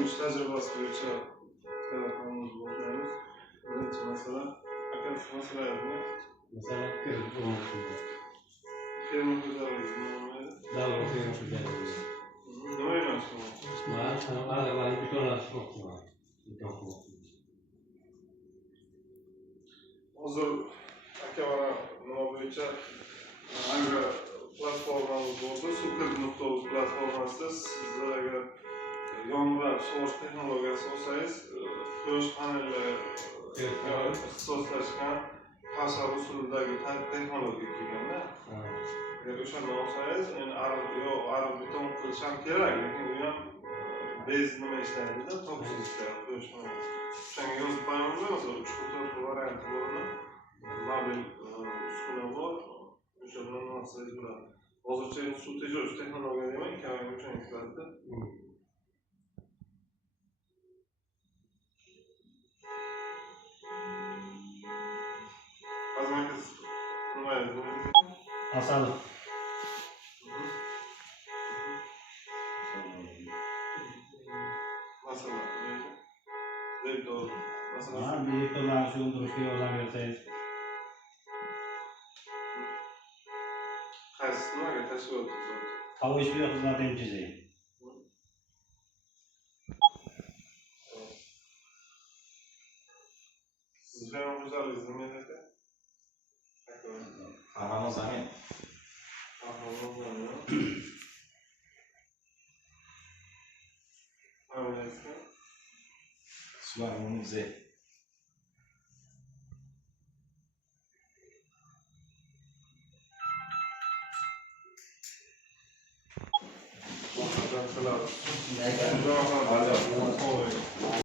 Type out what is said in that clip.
Uch tajribasi bo'yicha telefonimiz boshlaymiz. Birinchi masala, akasi masalayapmi? Mesela kırmızı olmuş. Firma xo'jaligi nima bo'ladi? Davlat firma xo'jaligi. Nima yo'nalishda? Aniqlanib bitonlashmoqchi man. Hozir aka-mana nima bo'yicha agro platformamiz bo'ldi. Sukir.uz platformasida sizlarga yomg'ir sug'orish texnologiyasi olsangiz, quyosh panellari ixtisoslashgan hasar usulidagi texnologiya kelganda, agar o'shani olsangiz, endi ariq beton qilish ham kerak, lekin u ham bez nima ishlaydi-da, toksikda quyosh paneli. O'shanga yozib qo'yamiz, masalan, 3-4 varianti bor, mobil uskuna bor, o'shadan olsangiz bo'ladi. Hozircha suv tejovchi texnologiya demay, ikkovi o'shanga kiradi. Asalım. Masala. Direktor. Masala. Direktorlar şu duruşu yoldan verseniz. Qaysi nimaga tashkilot tuzildi? Havo ichki xizmat MC'si. Sizlar o'zlaringiz nima edi? Qahramon Zamin. Qahramon Zamin. Familiyasi? Suvarmun Z. Alhamdulillah.